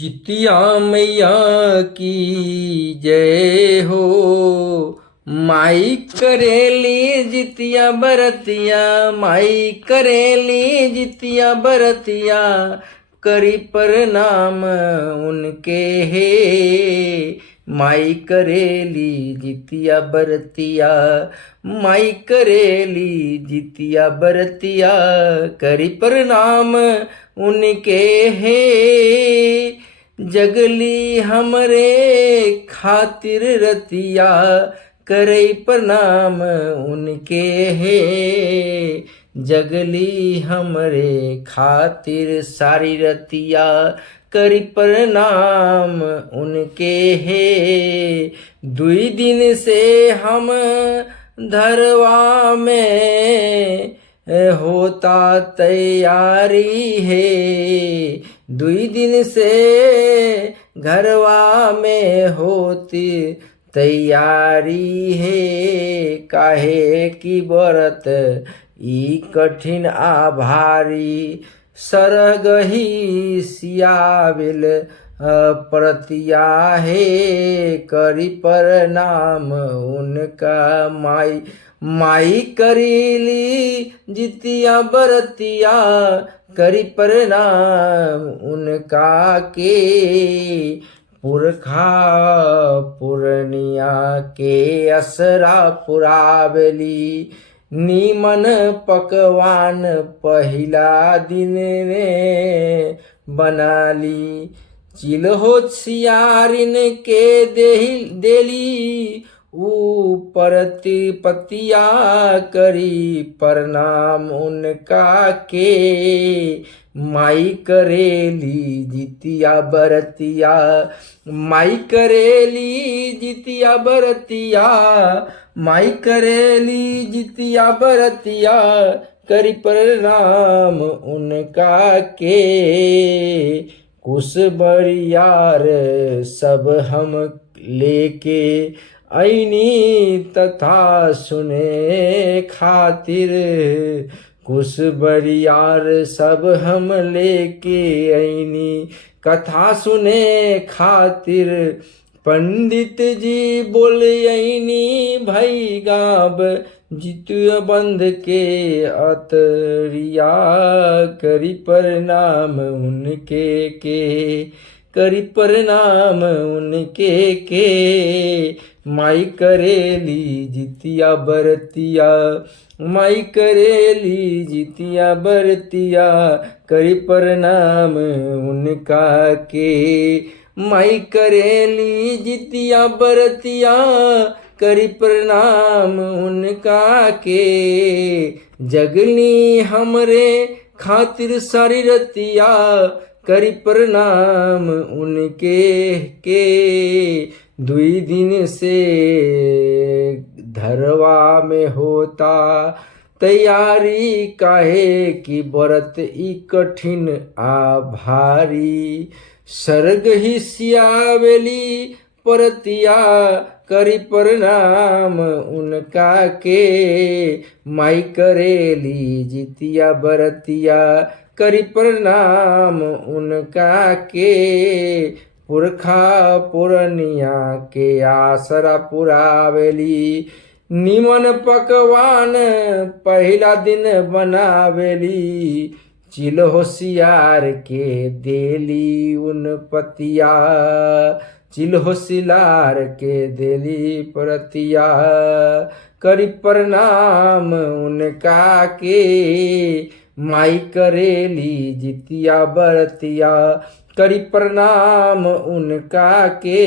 जितिया मैया की जय हो। माई करेली जितिया बरतिया, माई करेली जितिया बरतिया, करी प्रणाम उनके हे। माई करेली जितिया बरतिया, माई करेली जितिया बरतिया, करी प्रणाम उनके हे। जगली हमरे खातिर रतिया, करई प्रणाम उनके हे। जगली हमरे खातिर सारी रतिया, करी प्रणाम उनके हे। दुई दिन से हम धरवा में होता तैयारी है। दुई दिन से घरवा में होती तैयारी है। काहे की व्रत ई कठिन आभारी, सरगही सियाविल परतिया है। करी प्रणाम उनका माई, माई करीली जितिया बरतिया, करी प्रणाम उनका के। पुरखा पुरनिया के असरा पुरावली, नीमन पकवान पहिला दिन ने बनाली। चिलहो सियारिन के देली परति पतिया, करी प्रणाम उनका के। माई करेली जितिया बरतिया, माई करेली जितिया बरतिया, माई करेली जितिया बरतिया, करी प्रणाम उनका के। कुछ बरियार सब हम लेके ऐनी तथा सुने खातिर, कुछ बरियार सब हम लेके ऐनी कथा सुने खातिर। पंडित जी बोले ऐनी भई गाब जितु बंध के अतरिया, करी प्रणाम उनके के। करी प्रणाम उनके के। माई करेली जितिया बरतिया, माई करेली जितिया बरतिया, करी प्रणाम उनका के। माई करेली जितिया बरतिया, करी प्रणाम उनका के। जगली हमरे खातिर सारी रतिया, करी प्रणाम उनके के। दुई दिन से धरवा में होता तैयारी, काहे की व्रत ई कठिन आभारी। सर्ग ही सियावेली परतिया, करी प्रणाम उनका के। माई करेली जितिया बरतिया, करी प्रणाम उनका के। पुरखा पुरनिया के आसरा पुरावेली, निमन पकवान पहिला दिन बनावेली। चिल होशियार के देली उन पतिया, चिल होशियार के देली परतिया, करी प्रणाम उनका के। माई करेली जितिया बरतिया, करी प्रणाम उनका के।